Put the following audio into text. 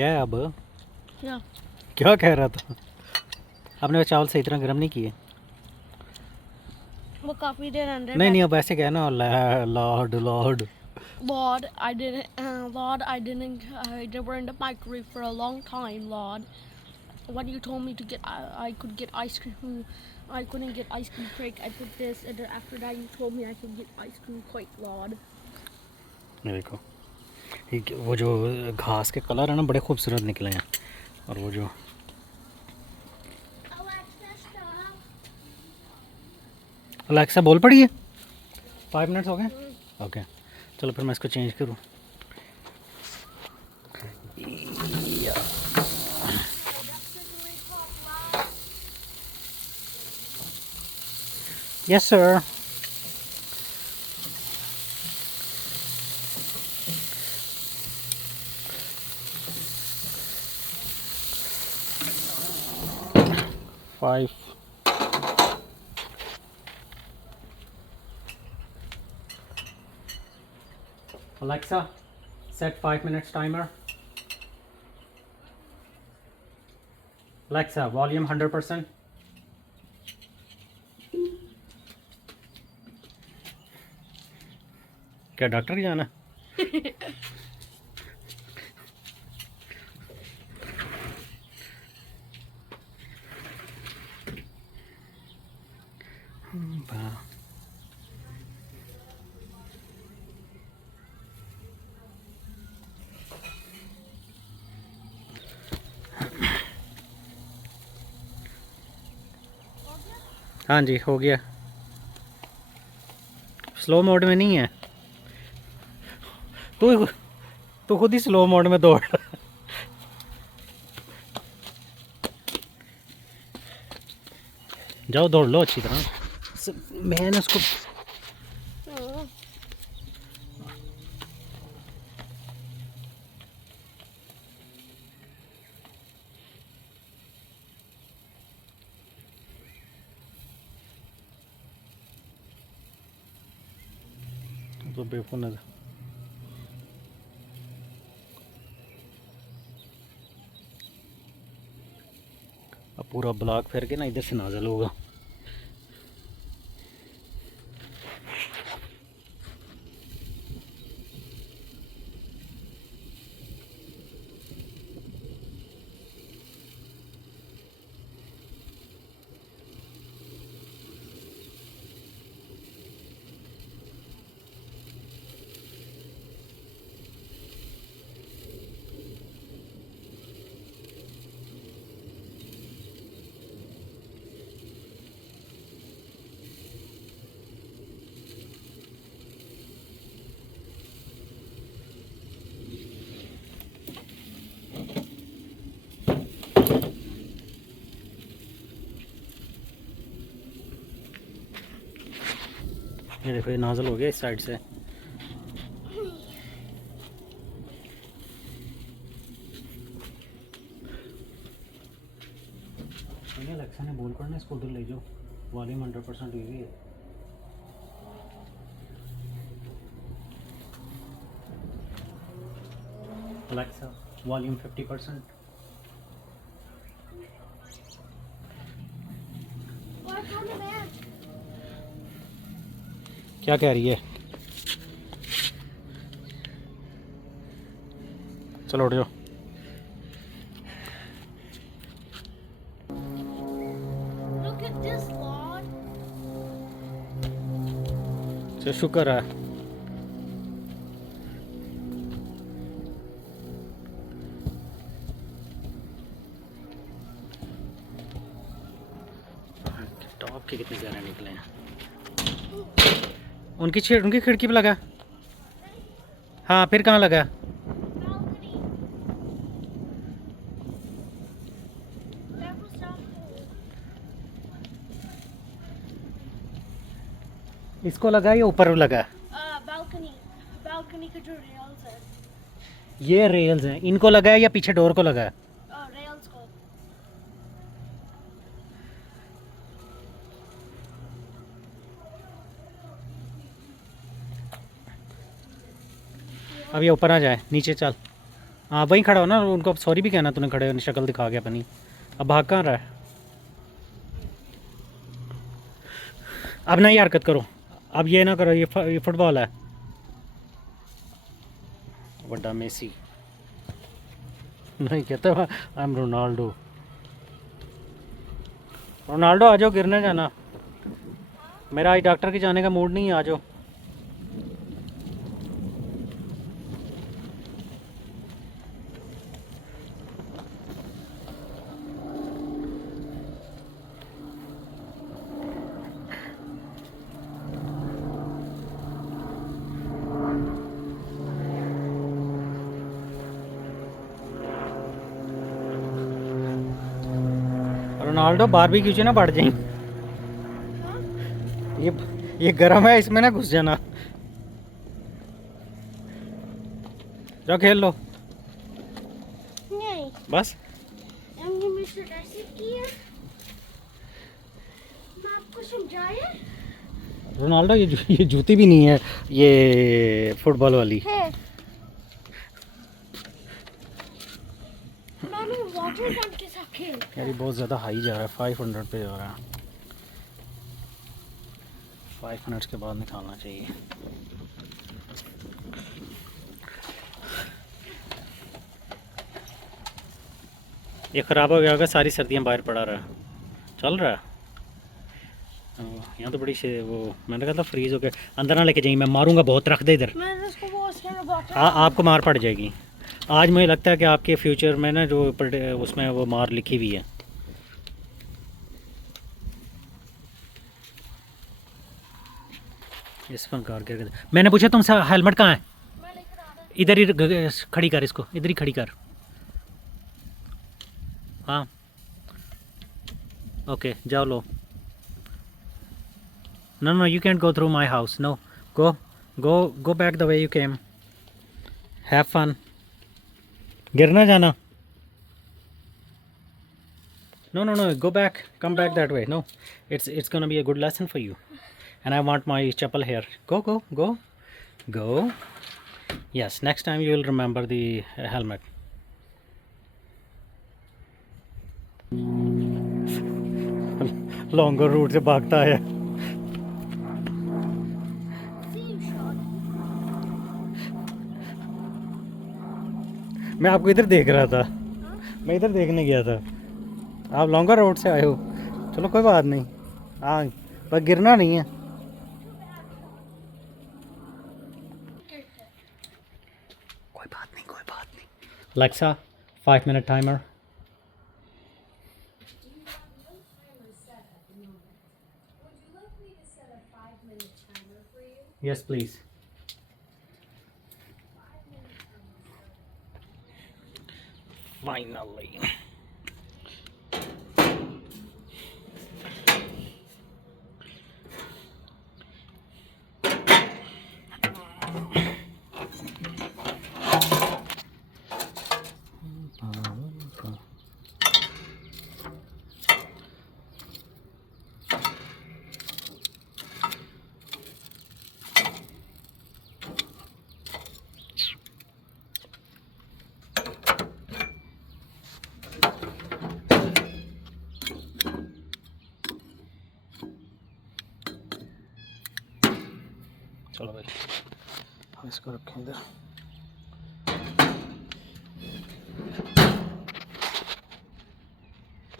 क्या है अब? क्या? क्या कह रहा था? आपने वो चावल सही तरह गर्म नहीं किए? वो काफी देर अंदर नहीं नहीं, अब ऐसे क्या है ना, Lord Lord. Lord, I didn't they were in the microwave for a long time, Lord. When you told me to get, I could get ice cream. I couldn't get ice cream quick. I put this, and then after that, you told me I could get ice cream quick, Lord. ये देखो, वो जो घास के colour है ना, बड़े खूबसूरत निकले हैं। और वो जो अलेक्सा बोल पड़ी है। 5 मिनट्स हो गए। ओके, चलो फिर मैं इसको चेंज करूँ। Yes sir. Five. Alexa, set 5 minutes timer. Alexa, volume 100%. क्या डॉक्टर की जाना? हाँ जी, हो गया। स्लो मोड में नहीं है। तू खुद ही स्लो मोड में दौड़। जाओ दौड़ लो अच्छी तरह। मैंने उसको तो बेवकूफ़ नजर। अब पूरा ब्लॉक फिर के ना इधर से नाज़िल होगा। ये देखो, ये नाज़िल हो गया इस साइड से। अलेक्सा ने बोल पड़ना इसको उधर ले जाओ, वॉल्यूम 100% हुई है। Alexa, volume 50%। क्या कह रही है? चलो उठ जाओ। Look at this, Lord. चलो शुक्र है। टॉप के कितने ज़्यादा निकले हैं। उनकी खिड़की पे लगा। हाँ, फिर कहाँ लगा? इसको लगा या ऊपर लगा? बालकनी का जो रेल्स है। ये रेल्स हैं, इनको लगा है या पीछे डोर को लगा है? रेल्स को। अब ये ऊपर आ जाए, नीचे चल। हाँ वहीं खड़ा हो ना, उनको सॉरी भी कहना, तूने खड़े होने शक्ल दिखा के अपनी। अब भाग कहाँ रहा है? अब नहीं हरकत करो, अब ये ना करो, ये फुटबॉल है। बड़ा मेसी नहीं कहता, आई एम रोनाल्डो। रोनाल्डो आ जाओ, गिरने जाना। मेरा आज डॉक्टर के जाने का मूड नहीं है, आ जाओ। रोनाल्डो बारबेक्यू से ना बढ़ जाए, ये गर्म है, इसमें ना घुस जाना। जाओ खेल लो नहीं, बस। हमने मिस्टर ऐसे किया, मैं आपको समझाया रोनाल्डो ये जूती भी नहीं है, ये फुटबॉल वाली है। मैंने वाटर गन के साथ खेल। यार ये बहुत ज़्यादा हाई जा रहा है, 500 पे जा रहा है। 5 मिनट्स के बाद निकालना चाहिए। ये ख़राब हो गया होगा, सारी सर्दियाँ बाहर पड़ा रहा है, चल रहा है। यहाँ तो बड़ी से वो, मैंने कहा था फ्रीज़ हो गया। अंदर ना लेके जाइए, मैं मारूंगा बहुत, रख दे इधर। मैंने उसको वो वाटर आपको मार पड़ जाएगी। आज मुझे लगता है कि आपके फ्यूचर में ना जो उसमें वो मार लिखी हुई है। इस पर करके मैंने पूछा तुमसे हेलमेट कहाँ है? मैं लेकर आ रहा हूँ। इधर ही खड़ी कर, इसको इधर ही खड़ी कर। हाँ ओके, जाओ लो। No, no, you can't go through my house. No, go back the way you came. Have fun. गिरना जाना। No, no, no, go back. Come back that way. No, it's gonna be a good lesson for you. And I want my chapel here. Go. Yes, next time you will remember the helmet. Longer route से भागता है। मैं आपको इधर देख रहा था, मैं इधर देखने गया था, आप लॉन्गर रोड से आए हो। चलो कोई बात नहीं, हाँ पर गिरना नहीं है। कोई बात नहीं। Alexa, 5-minute timer. Yes, please. Finally. चलो भाई, हम इसको रखें इधर।